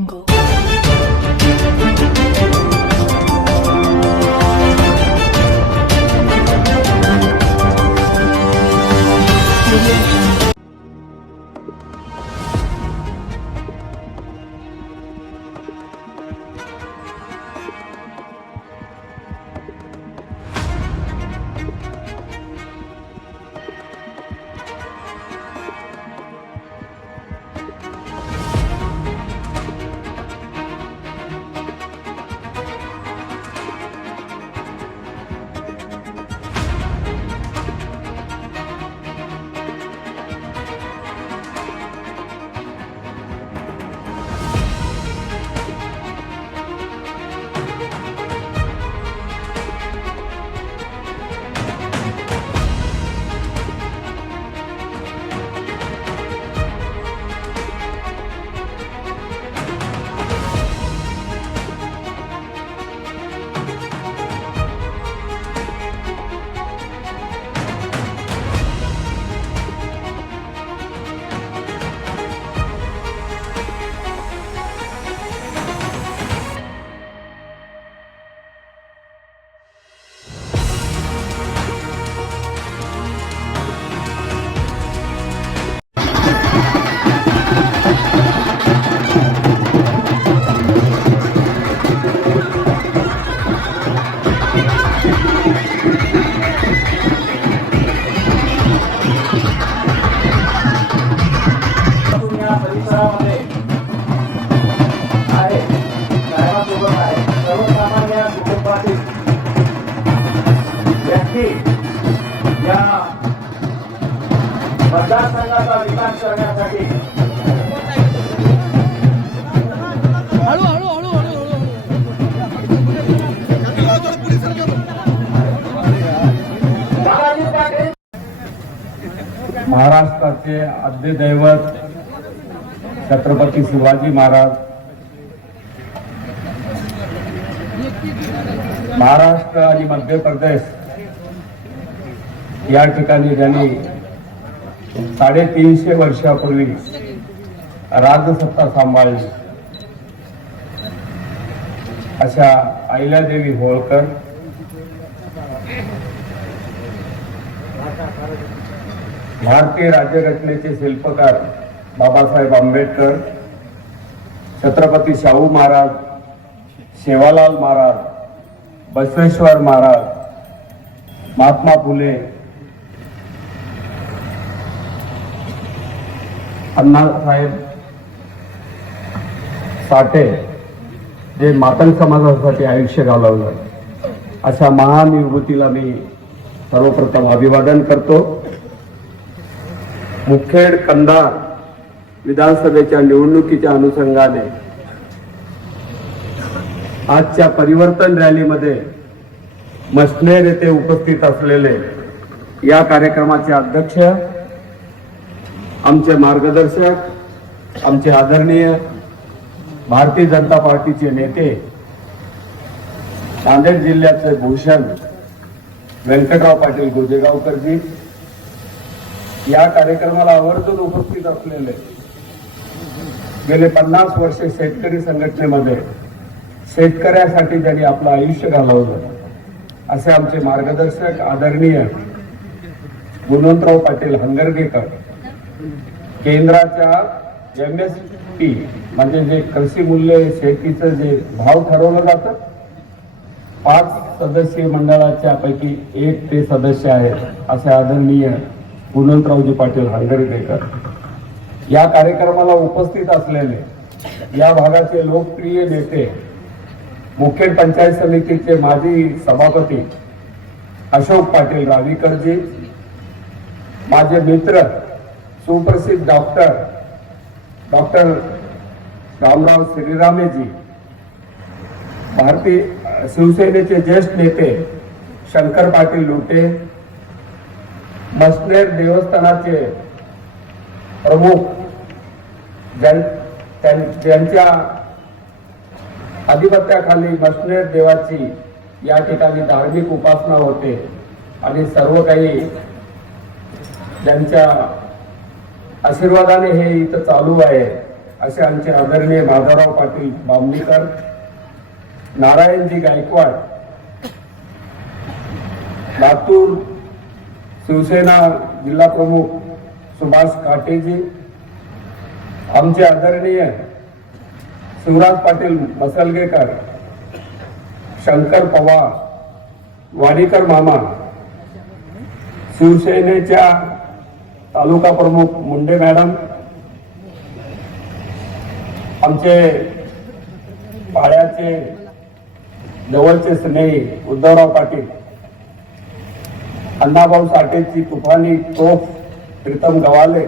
या महाराष्ट्राचे दैवत छत्रपती शिवाजी महाराज महाराष्ट्र आणि मध्य प्रदेश या ठिकाणी ज्यांनी साडेतीनशे वर्षापूर्वी राजसत्ता सांभाळली. अशा अहिल्यादेवी होळकर भारतीय राज्यघटनेचे शिल्पकार बाबासाहेब आंबेडकर छत्रपती शाहू महाराज शेवालाल महाराज बसवेश्वर महाराज महात्मा फुले अण्णासाहेब साठे जे मातंग समाजासाठी आयुष्य घालवलं अशा महान विभूतीला मी सर्वप्रथम अभिवादन करतो. मुखेड कंधार विधानसभेच्या निवडणुकीच्या अनुषंगाने आजच्या परिवर्तन रॅलीमध्ये मसनेर येथे उपस्थित असलेले या कार्यक्रमाचे अध्यक्ष आमचे मार्गदर्शक आमचे आदरणीय भारतीय जनता पार्टीचे नेते नांदेड जिल्ह्याचे भूषण व्यंकटराव पाटील गोजेगावकरजी या कार्यक्रमाला आवर्जून उपस्थित असलेले गेले पन्नास वर्षे शेतकरी संघटनेमध्ये शेतकऱ्यासाठी ज्यांनी आपलं आयुष्य घालवलं. असे आमचे मार्गदर्शक आदरणीय गुणवंतराव पाटील हंगरगेकर केंद्राच्या एम एस पी म्हणजे जे कृषी मूल्य शेतीचं जे भाव ठरवलं जातं पाच सदस्यीय मंडळाच्या पैकी एक ते सदस्य आहेत असे आदरणीय पुनंतरावजी पाटील हंगरगेकर या कार्यक्रमाला उपस्थित असलेले या भागाचे लोकप्रिय नेते मुखेड पंचायत समितीचे माजी सभापती अशोक पाटील रावीकरजी माझे मित्र सुप्रसिद्ध डॉक्टर डॉक्टर रामराव श्रीरामेजी भारतीय शिवसेनेचे ज्येष्ठ नेते शंकर पाटील लुटे मसनेर देवस्थानाचे प्रमुख त्यां- ज्यांच्या अधिपत्याखाली मसनेर देवाची या ठिकाणी धार्मिक उपासना होते आणि सर्व काही त्यांच्या आशीर्वादाने हे इथं चालू आहे असे आमचे आदरणीय माधवराव पाटील बामणीकर नारायणजी गायकवाड लातूर शिवसेना जिल्हा प्रमुख सुभाष काटेजी आमचे आदरणीय शिवराज पाटील मसलगेकर शंकर पवार वाडीकर मामा शिवसेनेच्या तालुका प्रमुख मुंडे मॅडम आमचे पाळ्याचे जवळचे स्नेही उद्धवराव पाटील अण्णाभाऊ साठेची तुफानी तोफ प्रीतम गवाले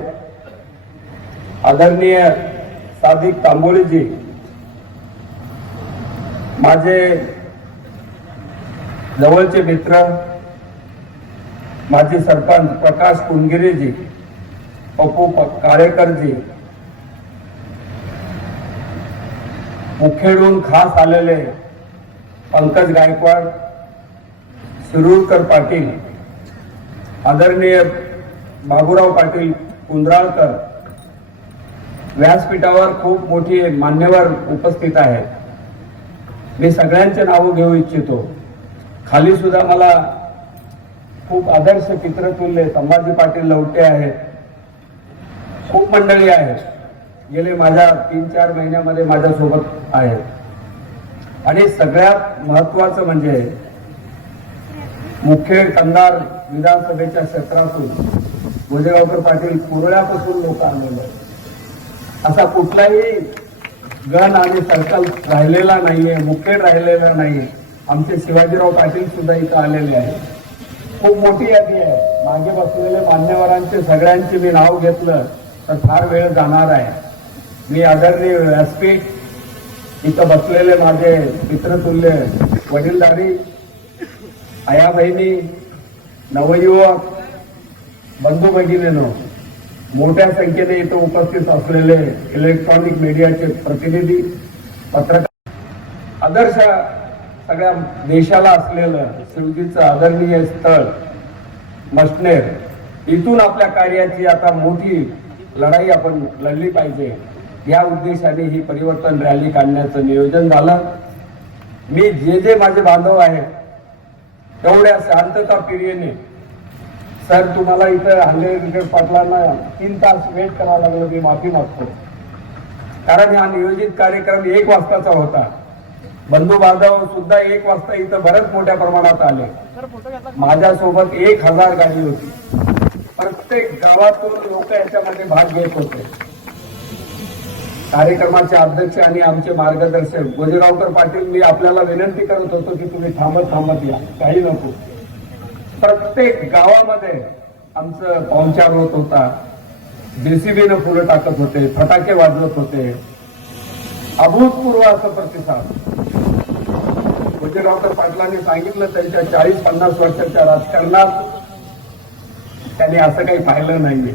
आदरणीय सादिक तांबोळीजी माझे जवळचे मित्र माजी सरपंच प्रकाश कुंगिरेजी पप्पू प- काळेकरजी मुखेडून खास आलेले पंकज गायकवाड शिरूरकर पाटील आदरणीय बाबूराव पाटील कुंद्राळकर व्यासपीठावर खूप मोठी मान्यवर उपस्थित आहेत. मी सगळ्यांचे नावं घेऊ इच्छितो. खाली सुद्धा मला खूप आदर्श पितृतुल्य संभाजी पाटील लवटे आहेत. खूप मंडळी आहेत. गेले माझ्या तीन चार महिन्यामध्ये माझ्यासोबत आहेत. आणि सगळ्यात महत्वाचं म्हणजे मुखेड कंधार विधानसभेच्या क्षेत्रातून भोजेगावकर पाटील कुरळ्यापासून लोक आलेले असा कुठलाही गण आणि सर्कल राहिलेला नाहीये मुखेड राहिलेला नाहीये. आमचे शिवाजीराव पाटील सुद्धा इथं आलेले आहेत. खूप मोठी यादी आहे. मागे बसलेले मान्यवरांचे सगळ्यांचे मी नाव घेतलं तर फार वेळ जाणार आहे. मी आदरणीय व्यासपीठ इथं बसलेले माझे मित्रतुल्य वडीलधारी आया बहिणी नवयुवक बंधू भगिनीनो मोठ्या संख्येने इथं उपस्थित असलेले इलेक्ट्रॉनिक मीडियाचे प्रतिनिधी पत्रकार आदर्श सगळ्या देशाला असलेलं शिवजीचं आदरणीय स्थळ मशनेर. इथून आपल्या कार्याची आता मोठी लढाई आपण लढली पाहिजे. या उद्देशाने ही परिवर्तन रॅली काढण्याचं नियोजन झालं. मी जे जे माझे बांधव आहेत तेवढ्या शांतता पिरियने सर तुम्हाला इथं हल्ले पाटलांना तीन तास वेट करावं लागलं मी माफी मागतो. कारण हा नियोजित कार्यक्रम एक वाजताचा होता. बंधू बांधव सुद्धा एक वाजता इथं बरंच मोठ्या प्रमाणात आले. माझ्यासोबत एक हजार गाडी होती. प्रत्येक गावातून लोक याच्यामध्ये भाग घेत होते. कार्यक्रमाचे अध्यक्ष आणि आमचे मार्गदर्शक. गोजीरावकर पाटील मी आपल्याला विनंती करत होतो की तुम्ही थांबत थांबत या. काही नको. प्रत्येक गावामध्ये आमचं पाहुणचार होत होता. बीसीबीनं फुलं टाकत होते फटाके वाजवत होते. अभूतपूर्व असं प्रतिसाद. गोजीरावकर पाटलांनी सांगितलं त्यांच्या चाळीस पन्नास वर्षाच्या राजकारणात त्यांनी असं काही पाहिलं नाहीये.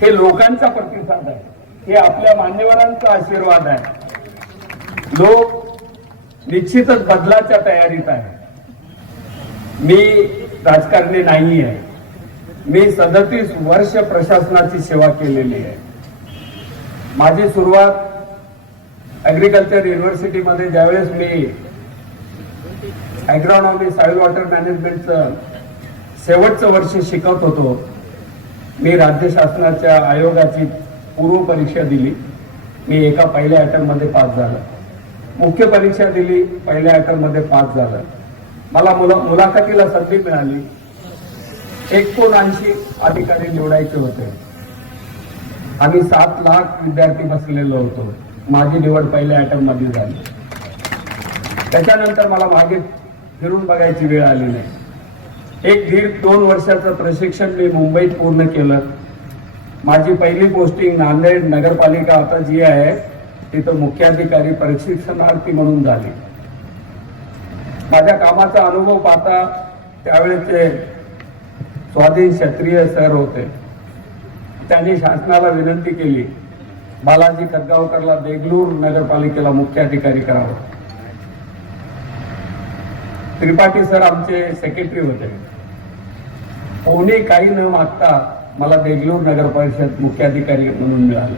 हे लोकांचा प्रतिसाद आहे. हे आपल्या मान्यवरांचा आशीर्वाद आहे. लोक निश्चितच बदलाच्या तयारीत आहे मी राजकारणी नाही आहे. मी सदतीस वर्ष प्रशासनाची सेवा केलेली आहे. माझी सुरुवात ऍग्रिकल्चर युनिव्हर्सिटीमध्ये ज्यावेळेस मी ॲग्रॉनॉमी सॉइल वॉटर मॅनेजमेंटचं शेवटचं वर्ष शिकवत होतो मी राज्य शासनाच्या आयोगाची पूर्व परीक्षा दिली. मी एका पहिल्या अटेम्पमध्ये पास झालं. मुख्य परीक्षा दिली पहिल्या अटेम्पमध्ये पास झालं. मला मुला मुलाखतीला संधी मिळाली. एकोणऐंशी अधिकारी निवडायचे होते. आम्ही सात लाख विद्यार्थी बसलेलो होतो. माझी निवड पहिल्या अटेम्पमध्ये झाली. त्याच्यानंतर मला मागे फिरून बघायची वेळ आली नाही. एक दीड दोन वर्षाचं प्रशिक्षण मी मुंबईत पूर्ण केलं. माझी पहिली पोस्टिंग नांदेड नगरपालिका आता जी आहे तिथं मुख्याधिकारी प्रशिक्षणार्थी म्हणून झाली. माझ्या कामाचा अनुभव पाहता त्यावेळेचे स्वाधीन क्षत्रिय सर होते. त्यांनी शासनाला विनंती केली बालाजी खतगावकरला देगलूर नगरपालिकेला मुख्याधिकारी करावं. त्रिपाठी सर आमचे सेक्रेटरी होते. कोणी काही न मागता मला बेंगलोर नगर परिषद मुख्याधिकारी म्हणून मिळाले.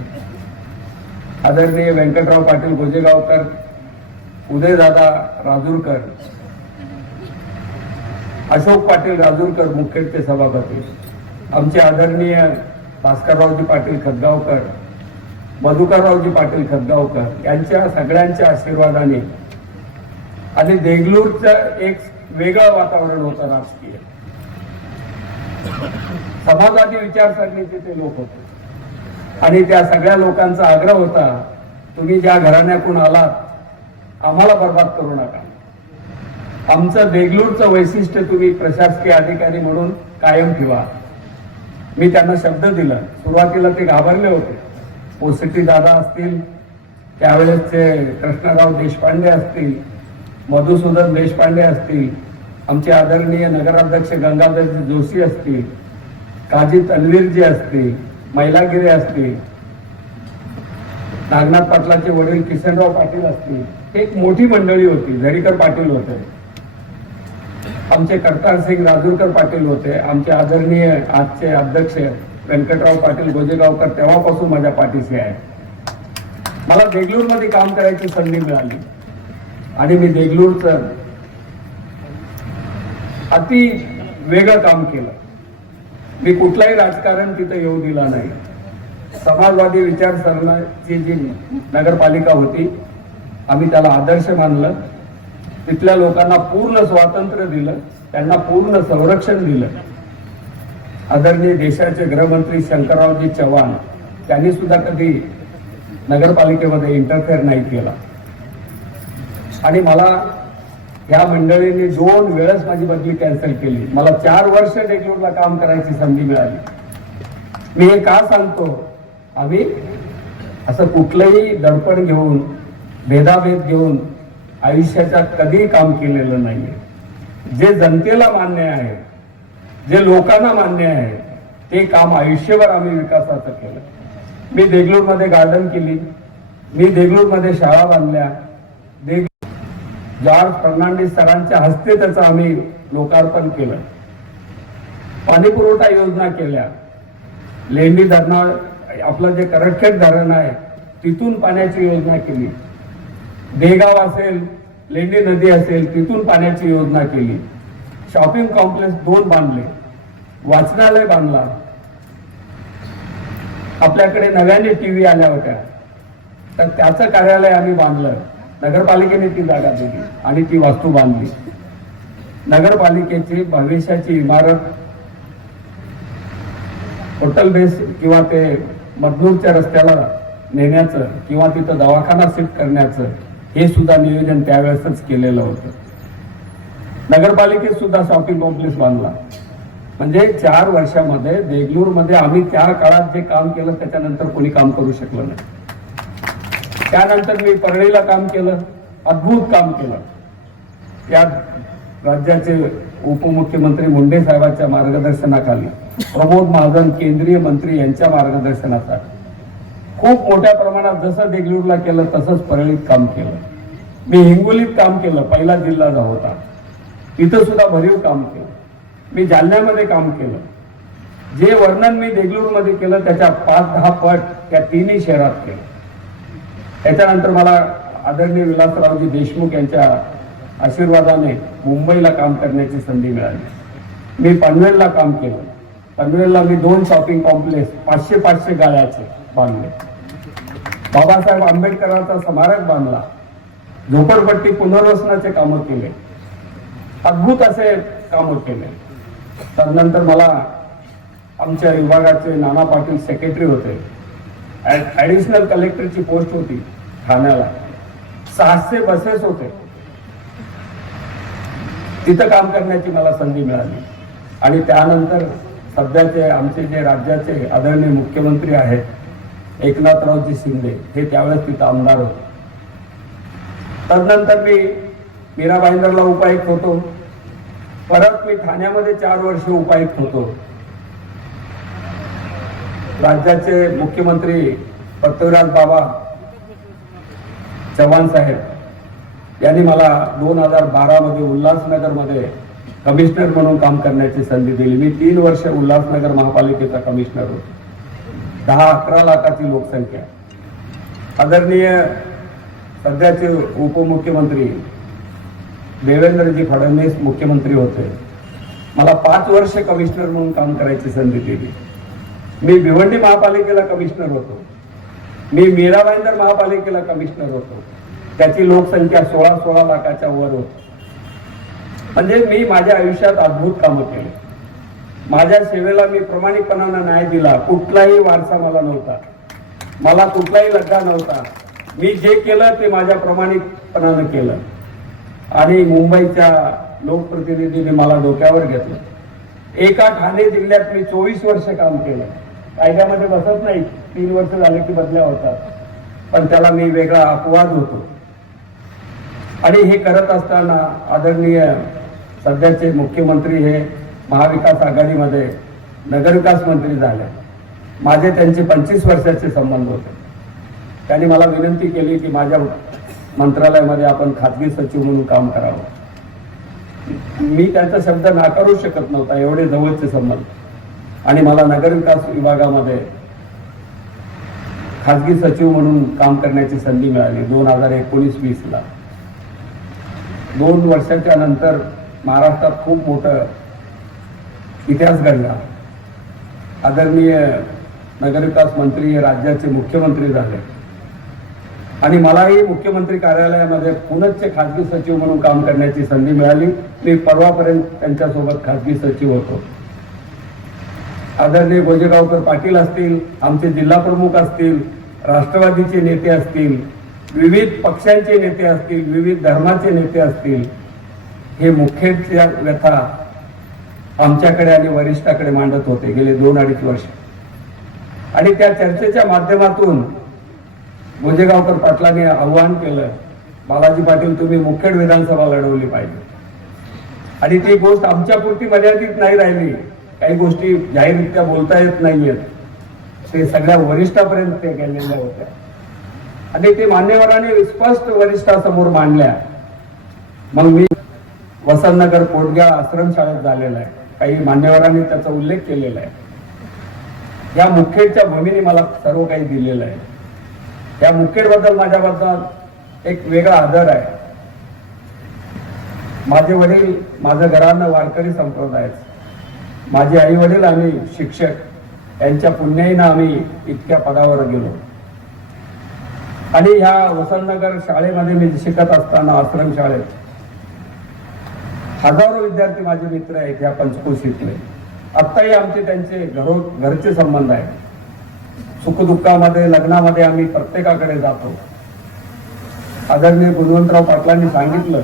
आदरणीय व्यंकटराव पाटील गोजेगावकर उदयदादा राजूरकर अशोक पाटील राजूरकर मुख्यत्वे सभापती आमचे आदरणीय भास्कररावजी पाटील खतगावकर मधुकररावजी पाटील खतगावकर यांच्या सगळ्यांच्या आशीर्वादाने आणि देगलूरचं एक वेगळं वातावरण होतं राजकीय. समाजवादी विचारसरणीचे ते लोक होते. आणि त्या सगळ्या लोकांचा आग्रह होता तुम्ही ज्या घराण्यातून आलात आम्हाला बर्बाद करू नका. आमचं देगलूरचं वैशिष्ट्य तुम्ही प्रशासकीय अधिकारी म्हणून कायम ठेवा. मी त्यांना शब्द दिला. सुरुवातीला ते घाबरले होते. पोसिटी दादा असतील त्यावेळेसचे कृष्णराव देशपांडे असतील मधुसूदन देशपांडे असतील आमचे आदरणीय नगराध्यक्ष गंगाधर जोशी असतील काजी तन्वीरजी असतील मैलागिरे असतील नागनाथ पाटलाचे वडील किसनराव पाटील असतील एक मोठी मंडळी होती झरीकर पाटील होते. आमचे करतार सिंग राजूरकर पाटील होते आमचे आदरणीय आजचे अध्यक्ष व्यंकटराव पाटील गोजेगावकर तेव्हापासून माझ्या पाठीशी आहे मला देगलूरमध्ये काम करायची संधी मिळाली. आणि मी देगलूरचं अति वेगळं काम केलं. मी कुठलाही राजकारण तिथं येऊ दिला नाही. समाजवादी विचारसरणाची जी नगरपालिका होती आम्ही त्याला आदर्श मानलं. तिथल्या लोकांना पूर्ण स्वातंत्र्य दिलं त्यांना पूर्ण संरक्षण दिलं. आदरणीय देशाचे गृहमंत्री शंकररावजी चव्हाण त्यांनी सुद्धा कधी नगरपालिकेमध्ये इंटरफेअर नाही केला. आणि मला या मंडळीने दोन वेळेस माझी बदली कॅन्सल केली. मला चार वर्ष डेक्लोरला काम करायची संधी मिळाली. मी हे का सांगतो? आम्ही असं कुठलंही दडपण घेऊन भेदाभेद घेऊन आयुष्याच्या कधी काम केलेलं नाहीये. जे जनतेला मान्य आहे जे लोकांना मान्य आहे ते काम आयुष्यभर आम्ही विकासाचं केलं. मी देगलूरमध्ये गार्डन केली. मी देगलूरमध्ये शाळा बांधल्या. देग जॉर्ज फर्नांडिस सरांच्या हस्ते त्याचं आम्ही लोकार्पण केलं. पाणी पुरवठा योजना केल्या. लेंडी धरणा आपलं जे करटखेड धरण आहे तिथून पाण्याची योजना केली. देगाव असेल लेंडी नदी असेल तिथून पाण्याची योजना केली. शॉपिंग कॉम्प्लेक्स दोन बांधले. वाचनालय बांधला. आपल्याकडे नव्याने टीव्ही आल्या होत्या. तर त्याचं कार्यालय आम्ही बांधलं. नगरपालिकेने ती जागा दिली आणि ती वास्तू बांधली. नगरपालिकेची भविष्याची इमारत होटल बेस किंवा ते मजदूरच्या रस्त्याला नेण्याचं किंवा तिथं दवाखाना शिफ्ट करण्याचं हे सुद्धा नियोजन त्यावेळेसच केलेलं होतं. नगरपालिकेत सुद्धा शॉपिंग कॉम्प्लेक्स बांधला. म्हणजे चार वर्षामध्ये देगलूरमध्ये आम्ही त्या काळात जे काम केलं त्याच्यानंतर कोणी काम करू शकलं नाही. त्यानंतर मी परळीला काम केलं अद्भुत काम केलं. त्या राज्याचे उपमुख्यमंत्री मुंडे साहेबांच्या मार्गदर्शनाखाली प्रमोद महाजन केंद्रीय मंत्री यांच्या मार्गदर्शनाचा खूप मोठ्या प्रमाणात जसं देगलूरला केलं तसंच परळीत काम केलं. मी हिंगोलीत काम केलं पहिला जिल्हा जो होता. तिथं सुद्धा भरीव काम केलं. मी जालन्यामध्ये काम केलं. जे वर्णन मी देगलूरमध्ये केलं त्याच्या पाच दहा पट त्या तिन्ही शहरात केलं. त्याच्यानंतर मला आदरणीय विलासरावजी देशमुख यांच्या आशीर्वादाने मुंबईला काम करण्याची संधी मिळाली. मी पनवेलला काम केलं. पनवेलला मी दोन शॉपिंग कॉम्प्लेक्स पाचशे पाचशे गाळ्याचे बांधले. बाबासाहेब आंबेडकरांचा स्मारक बांधला. झोपडपट्टी पुनर्वसनाचे कामं केले. अद्भुत असे कामं केले. त्यानंतर मला आमच्या विभागाचे नाना पाटील सेक्रेटरी होते. ऍडिशनल कलेक्टरची पोस्ट होती ठाण्याला. सहाशे बसेस होते. तिथं काम करण्याची मला संधी मिळाली. आणि त्यानंतर सध्याचे आमचे जे राज्याचे आदरणीय मुख्यमंत्री आहेत एकनाथरावजी शिंदे हे त्यावेळेस तिथं आमदार होते. तदनंतर मी मीरा भाईंदरला उपायुक्त होतो. परत मी ठाण्यामध्ये चार वर्ष उपायुक्त होतो. राज्याचे मुख्यमंत्री पृथ्वीराज बाबा चव्हाण साहेब यांनी मला दोन हजार बारामध्ये उल्हासनगरमध्ये कमिशनर म्हणून काम करण्याची संधी दिली. मी तीन वर्ष उल्हासनगर महापालिकेचा कमिशनर होतो. दहा अकरा लाखाची लोकसंख्या. आदरणीय सध्याचे उपमुख्यमंत्री देवेंद्रजी फडणवीस मुख्यमंत्री होते. मला पाच वर्ष कमिशनर म्हणून काम करायची संधी दिली. मी भिवंडी महापालिकेला कमिशनर होतो. मी मीराबाईंदर महापालिकेला कमिशनर होतो. त्याची लोकसंख्या सोळा सोळा लाखाच्या वर होती. म्हणजे मी माझ्या आयुष्यात अद्भुत कामं केली. माझ्या सेवेला मी प्रामाणिकपणानं न्याय दिला. कुठलाही वारसा मला नव्हता. मला कुठलाही लग्गा नव्हता. मी जे केलं ते माझ्या प्रामाणिकपणानं केलं. आणि मुंबईच्या लोकप्रतिनिधीने मला डोक्यावर घेतलं. एका ठाणे जिल्ह्यात मी चोवीस वर्ष काम केलं. कायद्यामध्ये बसत नाही. तीन वर्ष झाले की बदल्या होतात. पण त्याला मी वेगळा अपवाद होतो. आणि हे करत असताना आदरणीय सध्याचे मुख्यमंत्री हे महाविकास आघाडीमध्ये नगरविकास मंत्री झाले. माझे त्यांचे पंचवीस वर्षाचे संबंध होते. त्यांनी मला विनंती केली की माझ्या मंत्रालयामध्ये आपण खाजगी सचिव म्हणून काम करावं. मी त्यांचा शब्द नाकारू शकत नव्हता एवढे जवळचे संबंध. आणि मला नगरविकास विभागामध्ये खाजगी सचिव म्हणून काम करण्याची संधी मिळाली दोन हजार एकोणीस वीसला. दोन वर्षाच्या नंतर महाराष्ट्रात खूप मोठं इतिहास घडला. आदरणीय नगरविकास मंत्री हे राज्याचे मुख्यमंत्री झाले. आणि मलाही मुख्यमंत्री कार्यालयामध्ये पुनच्चे खाजगी सचिव म्हणून काम करण्याची संधी मिळाली. मी परवापर्यंत त्यांच्यासोबत खाजगी सचिव होतो. आदरणीय गोजेगावकर पाटील असतील आमचे जिल्हा प्रमुख असतील राष्ट्रवादीचे नेते असतील विविध पक्षांचे नेते असतील विविध धर्माचे नेते असतील हे मुख्यच्या व्यथा आमच्याकडे आणि वरिष्ठाकडे मांडत होते गेले दोन अडीच वर्ष. आणि त्या चर्चेच्या माध्यमातून गोजेगावकर पाटलांनी आव्हान केलं बालाजी पाटील तुम्ही मुखेड विधानसभा लढवली पाहिजे. आणि ती गोष्ट आमच्यापुरती मर्यादित नाही राहिली. काही गोष्टी जाहीररित्या बोलता येत नाहीयेत. ते सगळ्या वरिष्ठापर्यंत ते गेलेल्या होत्या. आणि ते मान्यवरांनी स्पष्ट वरिष्ठासमोर मांडल्या. मग मी वसंतनगर कोटग्या आश्रमशाळेत झालेला आहे. काही मान्यवरांनी त्याचा उल्लेख केलेला आहे. या मुखेडच्या भूमीने मला सर्व काही दिलेलं आहे. या मुखेडबद्दल माझ्याबद्दल एक वेगळा आदर आहे. माझे वडील माझं घरानं वारकरी संप्रदायाचं. माझे आई वडील आणि शिक्षक यांच्या पुण्याईनं आम्ही इतक्या पदावर गेलो. आणि ह्या वसंतनगर शाळेमध्ये मी शिकत असताना आश्रम शाळेत हजारो विद्यार्थी माझे मित्र आहेत ह्या पंचकोशीतले आत्ताही आमचे त्यांचे घरो घरचे संबंध आहेत. सुखदुःखामध्ये लग्नामध्ये आम्ही प्रत्येकाकडे जातो. आदरणीय गुणवंतराव पाटलांनी सांगितलं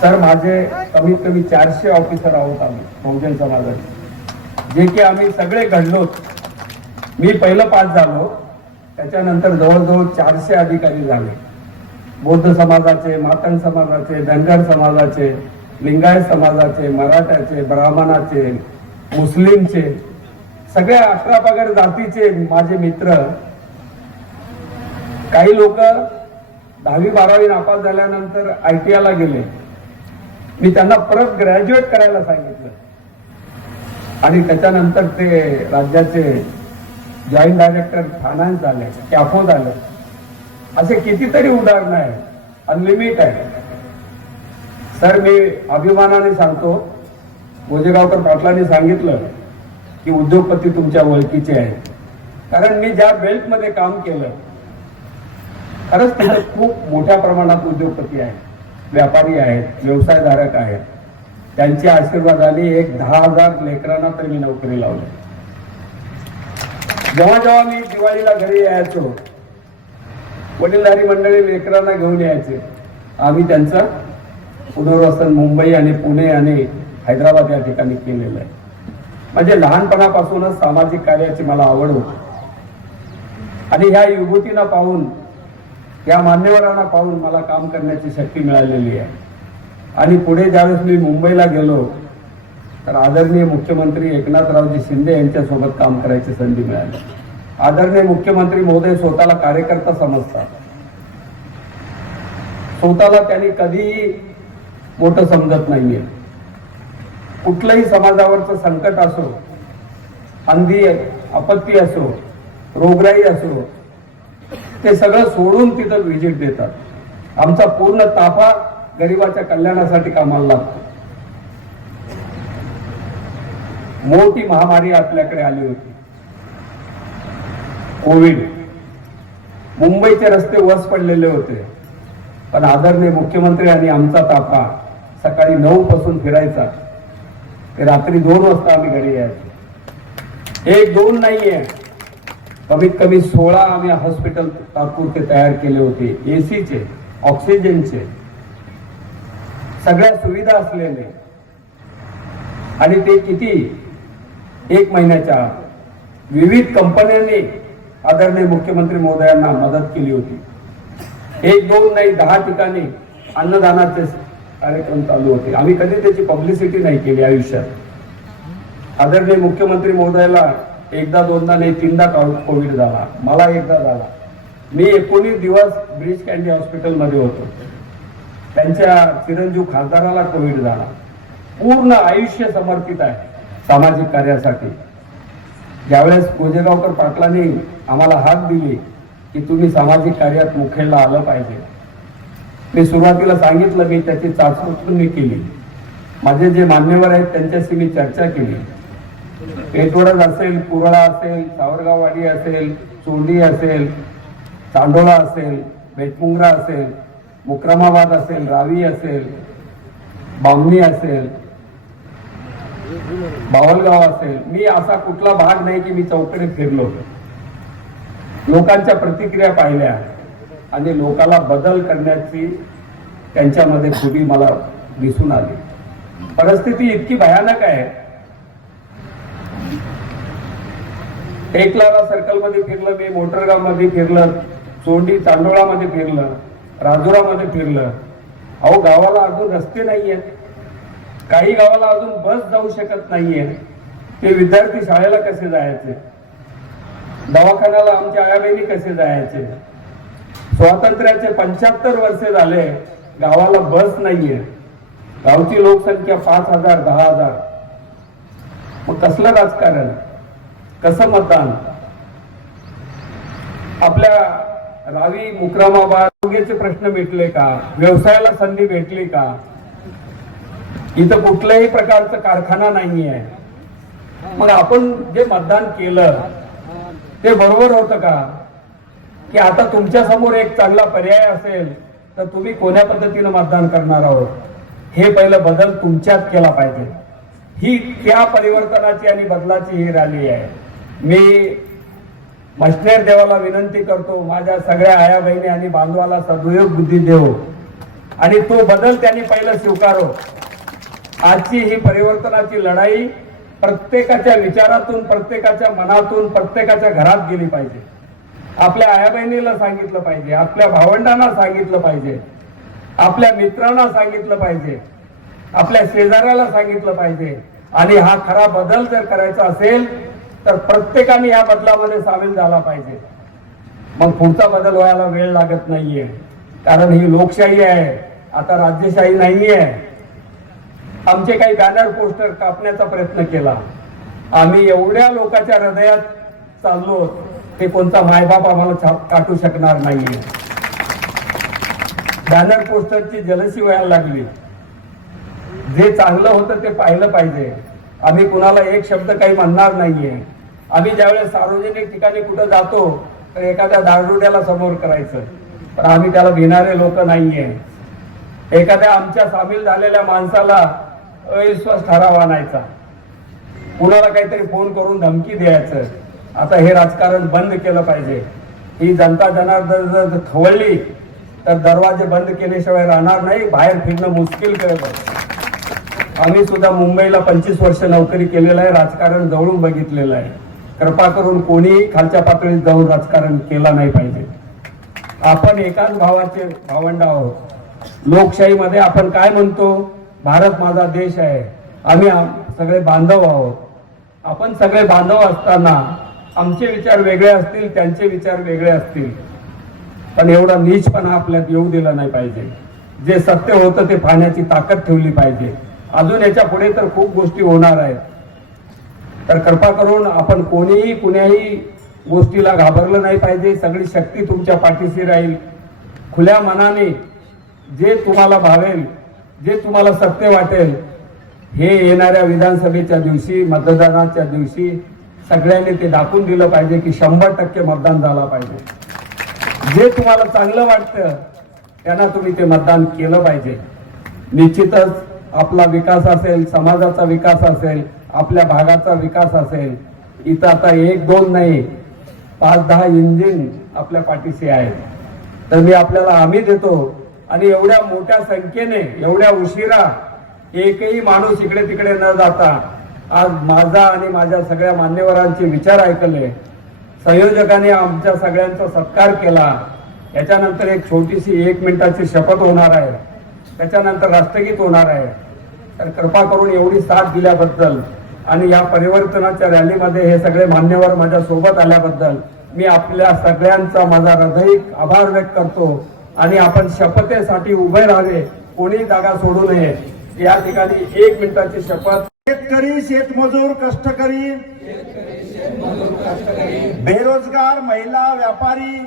सर माझे कमीत कमी चारशे ऑफिसर आहोत आम्ही बहुजन समाजाचे. जे की आम्ही सगळे घडलो. मी पहिलं पास झालो. त्याच्यानंतर जवळजवळ चारशे अधिकारी झाले. बौद्ध समाजाचे मातंग समाजाचे धनगर समाजाचे लिंगायत समाजाचे मराठ्याचे ब्राह्मणाचे मुस्लिमचे सगळ्या अकरा पगार जातीचे माझे मित्र. काही लोक दहावी बारावी नापास झाल्यानंतर आय टी आयला गेले. मी त्यांना परत ग्रॅज्युएट करायला सांगितलं. आणि त्याच्यानंतर ते राज्याचे जॉईंट डायरेक्टर फायनान्स झाले कॅफो झाले. असे कितीतरी उदाहरणं आहेत. अनलिमिट आहे सर मी अभिमानाने सांगतो गोजेगावकर पाटलांनी सांगितलं की उद्योगपती तुमच्या ओळखीचे आहेत. कारण मी ज्या बेल्टमध्ये काम केलं खरंच तिथे खूप मोठ्या प्रमाणात उद्योगपती आहेत. व्यापारी आहेत व्यवसायधारक आहेत. त्यांच्या आशीर्वादाने एक दहा हजार लेकरांना तर मी नोकरी लावली. जेव्हा जेव्हा मी दिवाळीला घरी यायचो वडीलधारी मंडळी लेकरांना घेऊन यायचे. आम्ही त्यांचं पुनर्वसन मुंबई आणि पुणे आणि हैदराबाद या ठिकाणी केलेलं आहे. म्हणजे लहानपणापासूनच सामाजिक कार्याची मला आवड होती. आणि ह्या युवतींना पाहून या मान्यवरांना पाहून मला काम करण्याची शक्ती मिळालेली आहे. आणि पुढे ज्यावेळेस मी मुंबईला गेलो तर आदरणीय मुख्यमंत्री एकनाथरावजी शिंदे यांच्यासोबत काम करायची संधी मिळाली. आदरणीय मुख्यमंत्री महोदय स्वतःला कार्यकर्ता समजतात. स्वतःला त्यांनी कधीही मोठं समजत नाहीये. कुठलंही समाजावरचं संकट असो अंधी आपत्ती असो रोगराई असो ते सगळं सोडून तिथं व्हिजिट देतात. आमचा पूर्ण ताफा गरिबाच्या कल्याणासाठी कामाला लागतो. मोठी महामारी आपल्याकडे आली होती. कोविड. मुंबईचे रस्ते वस पडलेले होते. पण आदरणीय मुख्यमंत्री आणि आमचा ताफा सकाळी नऊ पासून फिरायचा. ते रात्री दोन वाजता आम्ही घरी यायचो. एक दोन नाहीये. कमीत कमी सोळा आम्ही हॉस्पिटल तात्पुरते तयार केले होते. एसीचे ऑक्सिजनचे. सगळ्या सुविधा असलेले. आणि ते किती? एक महिन्याच्या विविध कंपन्यांनी आदरणीय मुख्यमंत्री महोदयांना मदत केली होती. एक दोन नाही दहा ठिकाणी अन्नदानाचे कार्यक्रम चालू होते. आम्ही कधी त्याची पब्लिसिटी नाही केली आयुष्यात. आदरणीय मुख्यमंत्री महोदयाला एकदा दोनदा नाही तीनदा कोविड झाला. मला एकदा झाला. मी एकोणीस दिवस ब्रिज कॅन्डी हॉस्पिटलमध्ये होतो. त्यांच्या चिरंजीव खासदाराला कोविड झाला. पूर्ण आयुष्य समर्पित आहे सामाजिक कार्यासाठी. ज्यावेळेस कोजेगावकर पाटलांनी आम्हाला हात दिली की तुम्ही सामाजिक कार्यात मुखेला आलं पाहिजे. मी सुरुवातीला सांगितलं मी त्याची चाचणी मी केली. माझे जे मान्यवर आहेत त्यांच्याशी मी चर्चा केली. पेटवडच असेल कुरळा असेल सावरगाववाडी असेल चोंडी असेल चांडोळा असेल बेटमुंगरा असेल मुक्रमाबाद असेल रावी असेल बामणी असेल बावलगाव असेल. मी असा कुठला भाग नाही की मी चौकडे फिरलो. लोकांच्या प्रतिक्रिया पाहिल्या आणि लोकाला बदल करण्याची त्यांच्यामध्ये खुबी मला दिसून आली. परिस्थिती इतकी भयानक आहे टेकलारा सर्कलमध्ये फिरलं मी मोटरगावमध्ये फिरलं चोंडी चांडोळामध्ये फिरलं राजुरामध्ये फिरलं. अहो गावाला अजून रस्ते नाहीयेत काही गावाला अजून बस जाऊ शकत नाहीये. ते विद्यार्थी शाळेला कसे जायचे? दवाखान्याला आमच्या आया कसे जायचे? स्वातंत्र्याचे पंच्याहत्तर वर्षे झाले गावाला बस नाहीये. गावची लोकसंख्या पाच हजार दहा हजार. मग कसलं राजकारण? कसं मतदान? आपल्या रावी मुक्रामाबाद आरोग्याचे प्रश्न भेटले का? व्यवसायाला संधी भेटली का? इथं कुठल्याही प्रकारचं कारखाना नाहीये. मग आपण जे मतदान केलं ते बरोबर होतं का? की आता तुमच्यासमोर एक चांगला पर्याय असेल तर तुम्ही कोण्या पद्धतीनं मतदान करणार आहोत? हे पहिलं बदल तुमच्यात केला पाहिजे. ही त्या परिवर्तनाची आणि बदलाची ही रॅली आहे. मी मशनेर देवाला विनंती करतो माझ्या सगळ्या आया बहिणी आणि बांधवाला सदुयोग बुद्धी देव. आणि तो बदल त्यांनी पहिलं स्वीकारो. आजची ही परिवर्तनाची लढाई प्रत्येकाच्या विचारातून प्रत्येकाच्या मनातून प्रत्येकाच्या घरात गेली पाहिजे. आपल्या आया बहिणीला सांगितलं पाहिजे आपल्या भावंडांना सांगितलं पाहिजे आपल्या मित्रांना सांगितलं पाहिजे आपल्या शेजाऱ्याला सांगितलं पाहिजे. आणि हा खरा बदल जर करायचा असेल तर प्रत्येकाने या बदलामध्ये सामील झाला पाहिजे. मग पुढचा बदल व्हायला वेळ लागत नाहीये. कारण ही लोकशाही आहे आता राज्यशाही नाहीये. आमचे काही बॅनर पोस्टर कापण्याचा प्रयत्न केला. आम्ही एवढ्या लोकांच्या हृदयात चाललो ते कोणता मायबाप आम्हाला छाप काटू शकणार नाहीये. बॅनर पोस्टरची जलसी व्हायला लागली. जे चांगलं होतं ते पाहिलं पाहिजे. आम्ही कुणाला एक शब्द काही म्हणणार नाहीये. आम्ही ज्यावेळेस सार्वजनिक ठिकाणी कुठं जातो तर एखाद्या दारुड्याला समोर करायचं. पण आम्ही त्याला भिणारे लोक नाहीये. एखाद्या आमच्या सामील झालेल्या माणसाला अविश्वास ठराव आणायचा. कुणाला काहीतरी फोन करून धमकी द्यायचं. आता हे राजकारण बंद केलं पाहिजे. ही जनता जनार्दन जर खवळली तर दरवाजे बंद केल्याशिवाय राहणार नाही बाहेर फिरणं मुश्किल करत आम्ही सुद्धा मुंबईला पंचवीस वर्ष नोकरी केलेलं आहे राजकारण जवळून बघितलेलं आहे. कृपा करून कोणीही खालच्या पातळीत जाऊन राजकारण केला नाही पाहिजे. आपण एकाच भावाचे भावंड आहोत. लोकशाहीमध्ये आपण काय म्हणतो? भारत माझा देश आहे. आम्ही आम- सगळे बांधव आहोत. आपण सगळे बांधव असताना आमचे विचार वेगळे असतील त्यांचे विचार वेगळे असतील. पण एवढा नीचपणा आपल्यात येऊ दिला नाही पाहिजे. जे सत्य होतं ते पाहण्याची ताकद ठेवली पाहिजे. अजून याच्यापुढे तर खूप गोष्टी होणार आहेत. तर कृपा करून आपण कोणीही कुण्याही गोष्टीला घाबरलं नाही पाहिजे. सगळी शक्ती तुमच्या पाठीशी राहील. खुल्या मनाने जे तुम्हाला भावेल जे तुम्हाला सत्य वाटेल हे येणाऱ्या विधानसभेच्या दिवशी मतदानाच्या दिवशी सगळ्यांनी ते दाखवून दिलं पाहिजे की शंभर टक्के मतदान झाला पाहिजे. जे तुम्हाला चांगलं वाटतं त्यांना तुम्ही ते मतदान केलं पाहिजे. निश्चितच आपला विकास असेल समाजाचा विकास असेल आपल्या भागाचा विकास असेल इथं आता एक दोन नाही पाच दहा इंजिन आपल्या पाठीशी आहेत. तर मी आपल्याला हमी देतो आणि एवढ्या मोठ्या संख्येने एवढ्या उशिरा एकही माणूस इकडे तिकडे न जाता आज माझा आणि माझ्या सगळ्या मान्यवरांचे विचार ऐकले. संयोजकाने आमच्या सगळ्यांचा सत्कार केला. याच्यानंतर एक छोटीशी एक मिनिटाची शपथ होणार आहे. त्याच्यानंतर राष्ट्रगीत होणार आहे. तर कृपा करून एवढी साथ दिल्याबद्दल आणि या परिवर्तनाच्या रॅलीमध्ये हे सगळे मान्यवर माझ्या सोबत आल्याबद्दल मी आपल्या सगळ्यांचा माझा हृदयिक आभार व्यक्त करतो आणि आपण शपथेसाठी उभे राहावे कोणी जागा सोडू नये. या ठिकाणी एक मिनिटाची शपथ. शेतकरी शेतमजूर कष्टकरी बेरोजगार महिला व्यापारी.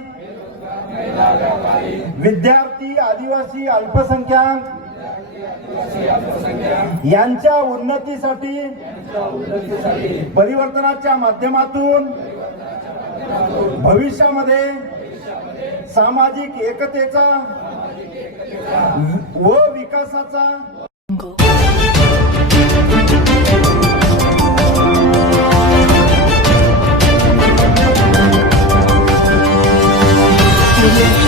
विद्यार्थी आदिवासी अल्पसंख्याक यांच्या उन्नतीसाठी परिवर्तनाच्या माध्यमातून भविष्यामध्ये सामाजिक एकतेचा व विकासाचा yeah.